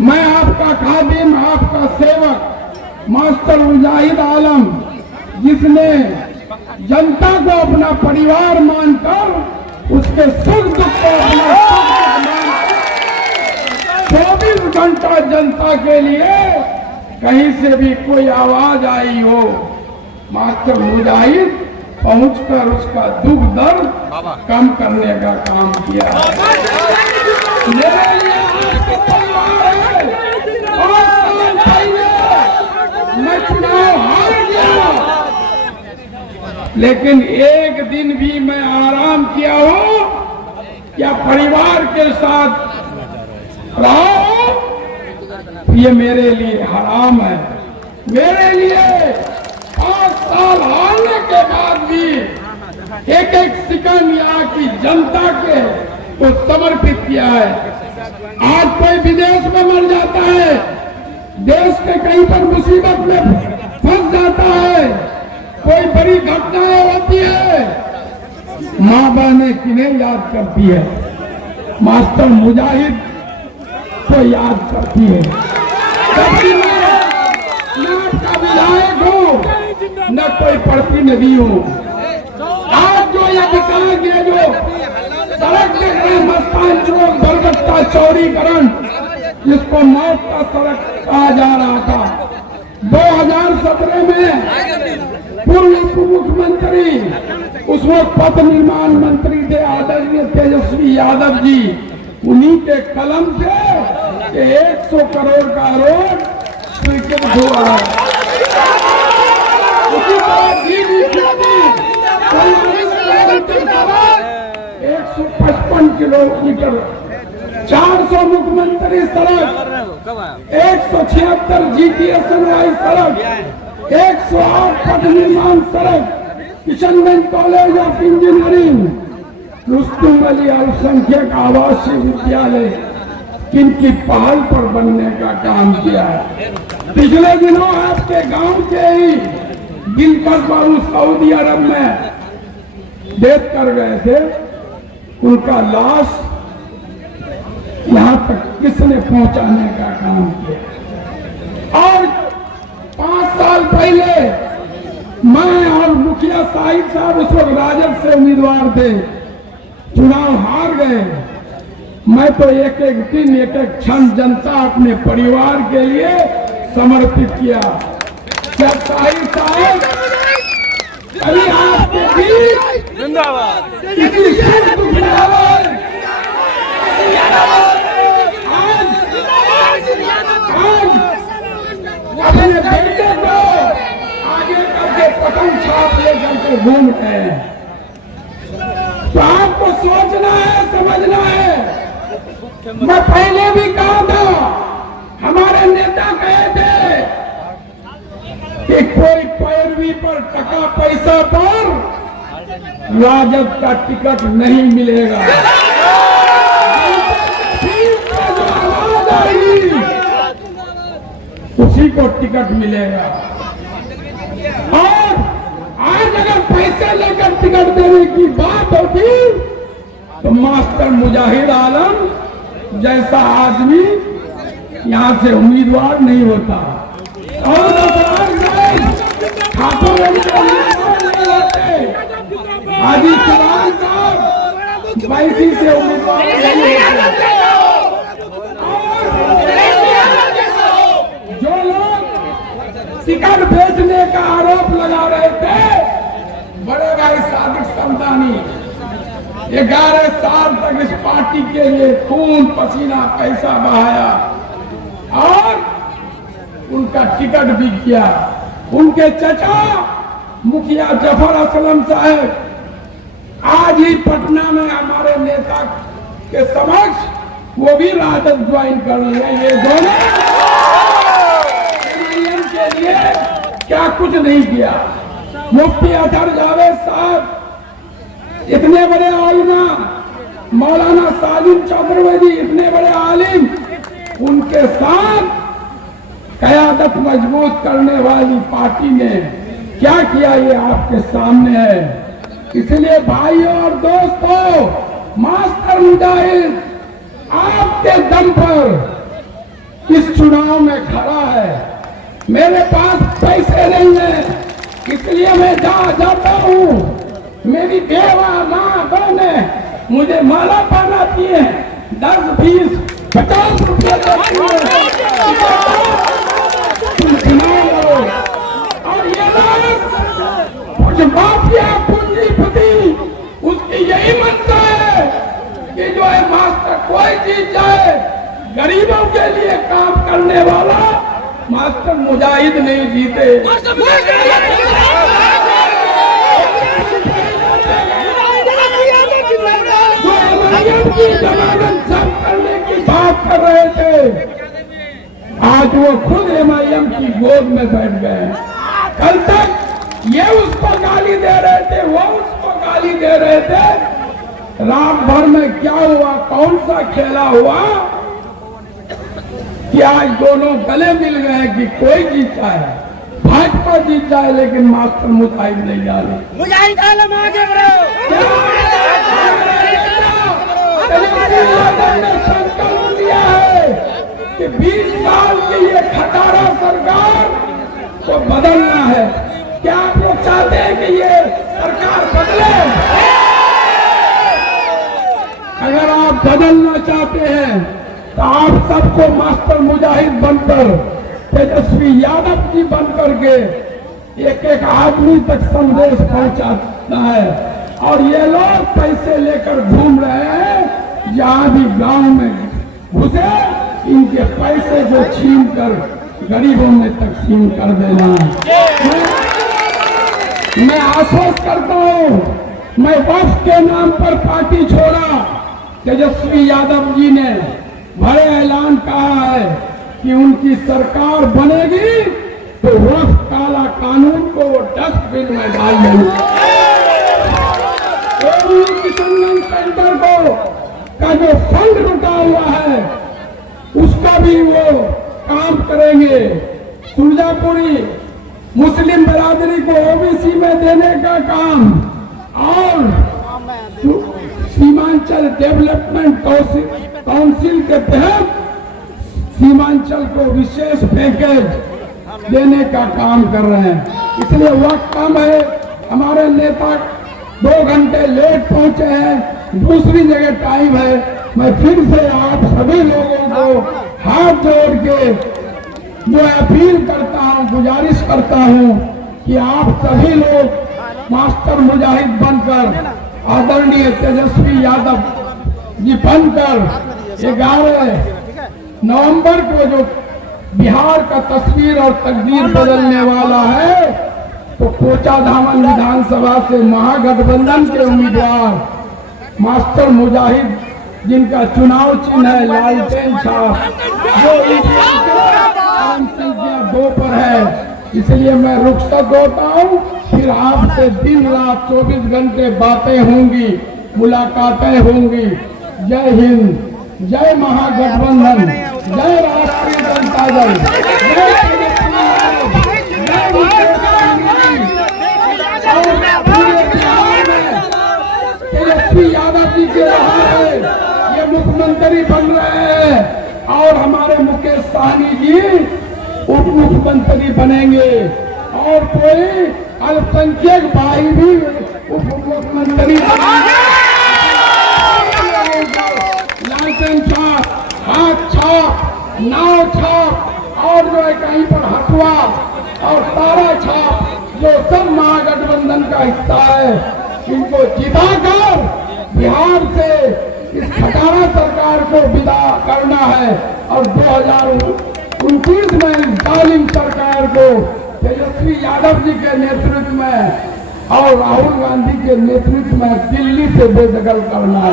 मैं आपका खादिम, आपका सेवक मास्टर मुजाहिद आलम, जिसने जनता को अपना परिवार मानकर उसके सुख दुख को अपना 24 घंटा जनता के लिए कहीं से भी कोई आवाज आई हो, मास्टर मुजाहिद पहुंचकर उसका दुख दर्द कम करने का काम किया है। मेरे लिए आपके परिवार है। 5 साल पहले मैं चुनाव हार गया, लेकिन एक दिन भी मैं आराम किया हो या परिवार के साथ रहा हो, ये मेरे लिए हराम है। मेरे लिए 5 साल हारने के बाद भी एक एक सेकंड यहाँ की जनता के को समर्पित किया है। आज कोई विदेश में मर जाता है, देश के कहीं पर मुसीबत में फंस जाता है, कोई बड़ी घटनाएं होती है, माँ बहनें किन्हें याद करती है? मास्टर मुजाहिद को याद करती है। न आपका विधायक हूँ न कोई प्रतिनिधि हूँ। आज जो ये विकास है, जो सड़क देख रहे हैं, मस्तान चौक बरगट्टा चौड़ीकरण, जिसको मौत का सड़क कहा जा रहा था, 2017 में पूर्व उप मुख्यमंत्री, उस वक्त पथ निर्माण मंत्री थे आदरणीय तेजस्वी यादव जी, उन्हीं के कलम से 100 करोड़ का रोड स्वीकृत हुआ है। उसी तरह 155 किलोमीटर 400 मुख्यमंत्री सड़क, 176 जीटीएसएनवाई सड़क, 108 पथ निर्माण सड़क, Kishanganj college of engineering, Rustam Ali अल्पसंख्यक आवासीय विद्यालय, किनकी पहल पर बनने का काम किया है। पिछले दिनों आपके गांव के ही दिलकश बाबू सऊदी अरब में डेथ कर गए थे, उनका लाश यहाँ तक किसने पहुंचाने का काम किया? और 5 साल पहले मैं और मुखिया साहिब साहब उस वक्त राजद से उम्मीदवार थे, चुनाव हार गए। मैं तो एक एक दिन एक एक क्षण जनता अपने परिवार के लिए समर्पित किया। क्या साहिब साहब अभी आपके बीच जिंदाबाद अपने बेटे को आगे करके पतंग छाप लेकर के घूम रहे हैं, तो आपको सोचना है, समझना है। मैं पहले भी कहा था, हमारे नेता कहे थे कि कोई पैरवी पर, टका पैसा पर राजद का टिकट नहीं मिलेगा। जो आवाज आएगी उसी को टिकट मिलेगा। और आज अगर पैसे लेकर टिकट देने की बात होती तो मास्टर मुजाहिद आलम जैसा आदमी यहाँ से उम्मीदवार नहीं होता। और हाजी सलाम साहब वैसी से उम्मीदवार नहीं होते। जो लोग टिकट बेचने का आरोप लगा रहे थे, बड़े भाई सादिक समदानी 11 साल तक इस पार्टी के लिए खून पसीना पैसा बहाया और उनका टिकट भी किया। उनके चचा मुखिया जफर असलम साहब आज ही पटना में हमारे नेता के समक्ष वो भी राजद ज्वाइन कर लिए। ये दोनों के लिए क्या कुछ नहीं किया। मुफ्ती अजहर जावेद साहब इतने बड़े आलिमा, मौलाना सालिम चतुर्वेदी इतने बड़े आलिम, उनके साथ कयादत मजबूत करने वाली पार्टी ने क्या किया ये आपके सामने है। इसलिए भाइयों और दोस्तों, मास्टर मुजाहिद आपके दम पर इस चुनाव में खड़ा है। मेरे पास पैसे नहीं है, इसलिए मैं जहाँ जाता हूँ मेरी बेवा माँ बहने मुझे माला पहनाती है, 10, 20, 50 रुपये देती है। और ये कुछ माफिया पूंजीपति उसकी यही मंशा है कि जो है मास्टर कोई जीत जाए, गरीबों के लिए काम करने वाला मास्टर मुजाहिद नहीं जीते। जो जमानत जब्त करने की बात कर रहे थे, आज वो खुद MIM की गोद में बैठ गए। कल तक ये उसको गाली दे रहे थे, वो उसको गाली दे रहे थे। रात भर में क्या हुआ, कौन सा खेला हुआ कि आज दोनों गले मिल गए कि कोई जीता है, भाजपा जीत जाए लेकिन मास्टर मुजाहिद नहीं जाने। मुजाहिद आलम आगे बढ़ो। ने संकल्प लिया है कि 20 साल की ये खटारा सरकार को बदलना है। क्या आप लोग चाहते हैं कि ये सरकार बदले? अगर आप बदलना चाहते हैं तो आप सबको मास्टर मुजाहिद बनकर, तेजस्वी यादव जी बनकर के एक एक आदमी तक संदेश पहुंचाना है। और ये लोग पैसे लेकर घूम रहे हैं, जहां भी गांव में घुसे इनके पैसे जो छीन कर गरीबों में तकसीम कर देना। मैं आश्वस्त करता हूँ, मैं वक्फ के नाम पर पार्टी छोड़ा। तेजस्वी यादव जी ने बड़े ऐलान कहा है कि उनकी सरकार बनेगी तो वक्फ काला कानून को वो डस्टबिन में डाल देंगे। संगम सेंटर को का जो फंड रुका हुआ है उसका भी वो काम करेंगे। सुरजापुरी मुस्लिम बिरादरी को OBC में देने का काम और सीमांचल डेवलपमेंट काउंसिल के तहत सीमांचल को विशेष पैकेज देने का काम कर रहे हैं। इसलिए वक्त कम है। हमारे नेता 2 घंटे लेट पहुंचे हैं, दूसरी जगह टाइम है। मैं फिर से आप सभी लोगों को हाथ जोड़ के जो अपील करता हूं, गुजारिश करता हूं कि आप सभी लोग मास्टर मुजाहिद बनकर, आदरणीय तेजस्वी यादव जी बनकर 11 नवंबर को जो बिहार का तस्वीर और तकदीर बदलने वाला है, तो कोचाधामन विधानसभा से महागठबंधन के उम्मीदवार मास्टर मुजाहिद, जिनका चुनाव चिन्ह है लालटेन छाप, जो संख्या 2 पर है। इसलिए मैं रुखसत होता हूँ। फिर आपसे दिन रात 24 घंटे बातें होंगी, मुलाकातें होंगी। जय हिंद, जय महागठबंधन, जय राष्ट्रीय जनता दल, तेजस्वी यादव जी के रहा ये मुख्यमंत्री बन रहे हैं और हमारे मुकेश सहनी जी उप मुख्यमंत्री बनेंगे और कोई अल्पसंख्यक भाई भी उप मुख्यमंत्री बनेंगे। लाइसेंस छाप, हाथ छाप, नाव छाप और जो है कहीं पर हथुआ और तारा छाप, जो सब महागठबंधन का हिस्सा है, इनको जिताकर बिहार से इस खटारा सरकार को विदा करना है और 2029 में इस जालिम सरकार को तेजस्वी यादव जी के नेतृत्व में और राहुल गांधी के नेतृत्व में दिल्ली से बेदखल करना है।